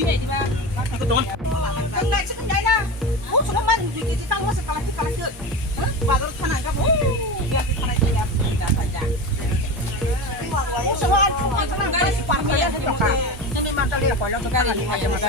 이거 돈. 근데 지금 내가 뭐 조금만 유지지 땅 와서 갈아치 와도 타나가 뭐 이렇게 타나야 진짜 진짜 무서워 나를 관계야 해도가 근데 만들려 걸려서 가는 거야 맞아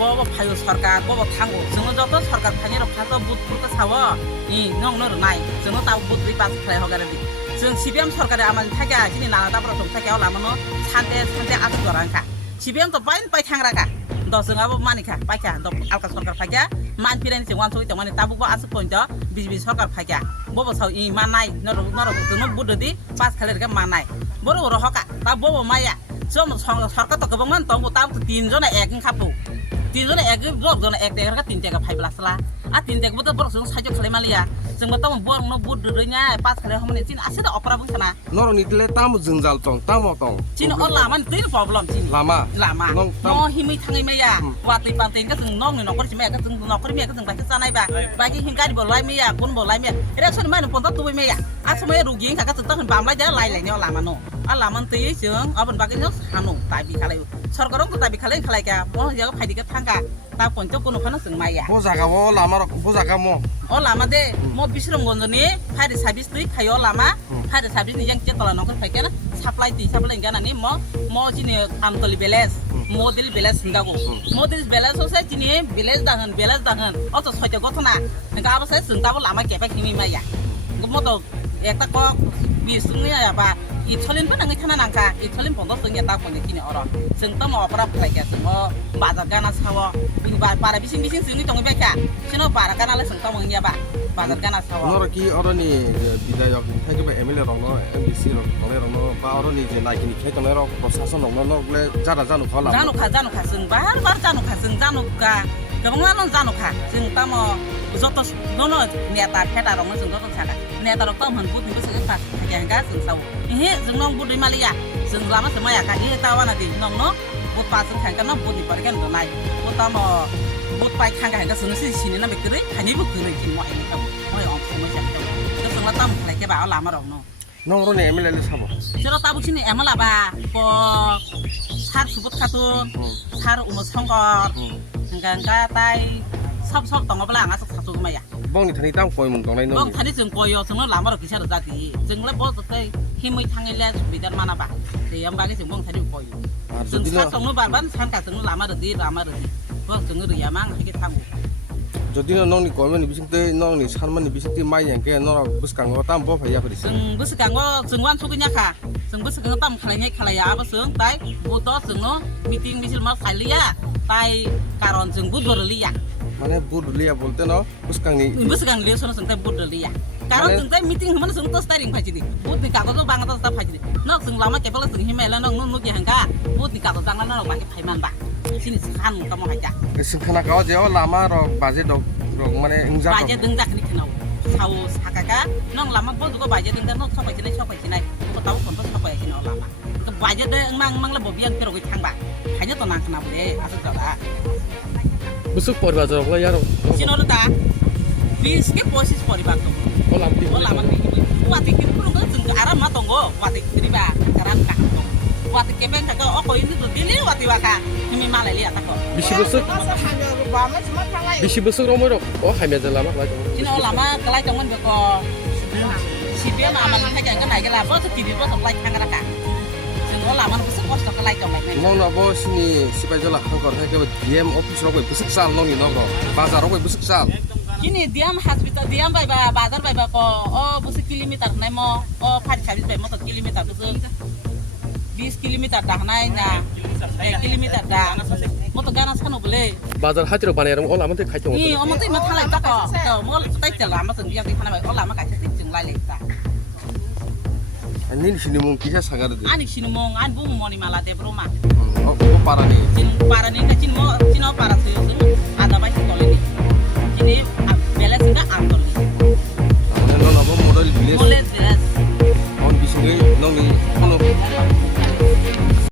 뭐 파요 सरकार 뭐 당고 저는 저도 सरकार 파니로 가서 부터 사와 이 농노로 나이 저는 다 부들이 빠서 그래 하가는데 저 CBM सरकार에 아마 타게 지니 나나다브로 좀 타게 하려면 산대 아주 거란가 CBM 또 빠이 탕라가 너 생각하고 많이가 빠이가 너 알까 सरकार 파게 만 피렌 정원 소리 때문에 따보고 아스 포인트 비비 सरकार 파게 뭐뭐 이 만나이 너로 그는 부들이 빠스 칼레가 만나이 뭐로 하가 다 뭐뭐 마야 좀 सरकार 또 그방만 또 따고 딘전에 애긴 카푸 딘전에 애기 브록전에 애대가 딘대가 파이블라슬라 아 딘대가부터 브록전 사죠 클레말이야 정말 또 뭐는 부드르냐 빠스 칼레 하면 진 아세다 오퍼라 봉사나 너는 이틀에 땀 증잘 좀 땀어동 진 얼라만 뜰 프로블럼 진 라마 너 힘이 탕이매야 와띠 반땡가 좀 너는 너거리 매가 좀 너거리 매가 좀 바치 사나이바 바기 힘까지 볼라이매야 본 볼라이매 이래 소리 많이 본다 또 매야 아 소매 루기인 가가 뜻은 밤라이자 라이래냐 라마노 알라만 뜨이 정 아번 바기는 하노 따비 칼레 सरकार은 또 따비 칼레 칼레가 뭐 여기 파이디가 탕가 다 본적 보는 파는 승마야 보자가 뭐 라마로 보자가 뭐 라마데 뭐 비스름 건더니 파리 서비스도 파요 라마 파리 서비스 yang cetal nongkol pakai na supply enggak nani mau sini amtoli beles model beles enggak model beles saya sini beles dangan atau soja gotona enggak apa saya sengkau lama kepek ini maya mau tuh ya tak kok bisungnya ya pak 이철린 반응이 타나난가 이철린 본도 성게 딱 보니 기네 얼어 성도 뭐 오퍼라 플레이야 뭐 바자가나 사워 이 바라 비싱 승리 동이 백야 신호 바라가나를 성도 먹냐 봐 바자가나 사워 너렇게 어른이 비다역 태그베 에밀레로노 MBC로 노래로노 바 어른이 이제 나이니 캐터네로 프로세서 노노노 그래 자라자노 걸라 자노카 승 바르바르 자노카 승 자노카 그방만은 자노카 승 따모 저도 너너 네타 페타로는 승도 차가 네타로 떠면 부디 무슨 파 그냥가 승사오 이 정농 부디 말이야 승라마 스마야 가이 따와나디 농노 못 빠스 칸가나 부디 버리간 도나이 못 따모 못 빠이 칸가 한가 승시 신이나 맥그리 가니 부그는 긴 뭐이 뭐이 엄청 뭐지 그 승라 따모 플레게 봐 라마로노 농로네 에밀레를 사보 저러 따부치니 에말라바 살 수붓 카툰 살 우무 성거 그러니까 따이 섭섭 동업을 안 가서 사서 그만이야. 뻥이 타니 땅 보이 문 동네 뻥 타니 좀 보여. 정말 라마로 기차로 자디. 정말 뭐 그때 힘이 탕일래 준비될 만나 봐. 내 양반이 정말 타니 보여. 정말 정말 반반 산가 정말 라마르디. 뭐 정말 야망 하게 타고. 저디는 너니 거면 비싱때 너니 산만 비싱때 많이 양게 너라 부스간 거 땀 뽑아야 그랬어. 부스간 거 정관 속이냐 가. 정 부스간 땀 칼라야 아버스 따이 뭐더 정노 미팅 미실 뭐 살리야. 따이 가론 정 부드르리야. Mana budlia bolte no buskan liya sono sengte budlia karon sengte meeting mana seng tos taring phajidi bud ni ka ko bang tos ta phajidi no seng lama kepala seng himela no nu ki hangka bud ni ka ko tangla no bang phaiman ba sini sekhan kamu haja sengkhana ka je lama ro baje dog mane ingja baje dengjak ni kenau sau sakaka nong lama bud ko baje dengjak no sopai sinai ko tahu kon sopai sini lama ke baje de mang la bobian pero ko thangba hanya to nang kena bude asu jara busuk परिवार हो यार सिनोर ता बीस के पोसिस परिवार तो ओलामा नि वाति कि पुरो जंग आराम मा तंगो वाति रिबा karan ka वाति के बें का ओ कोइ नि तो दिले वाति वाका हिमी माले लिया ताको बिसि busuk रोमरो ओ हाइमे जलामा लाइ सिनो लामा कलाइ तंगन को सिबे मा मा लाइ का नाइ गला बो तिबि बो सप्लाई थांगरा का जों लामा busuk कष्ट कलाइ तंगनाइ नंना बो सिनि सिबाय जला हांकर थाके डीएम अफिस रो busuk साल नंनि नंगो बाजार रो busuk साल Kini diam hospital diam bay ba bazar bay ba ko busuk kilometer nai mo fari service bay mo to kilometer busuk 20 kilometer dah nai na 1 kilometer dah mo to ganas kan boleh bazar hatiro banai ro ola mate khai chong ni o mo to ma thalai ta ko mo tai chala ma sung yang ti phana bay ola ma ka tik jing lai le ta Ini sini mung kisah sangat itu. Anik sini mong an bung moni mala de broma. Oh, parah nih. Cin para nih ka cin mo para tuh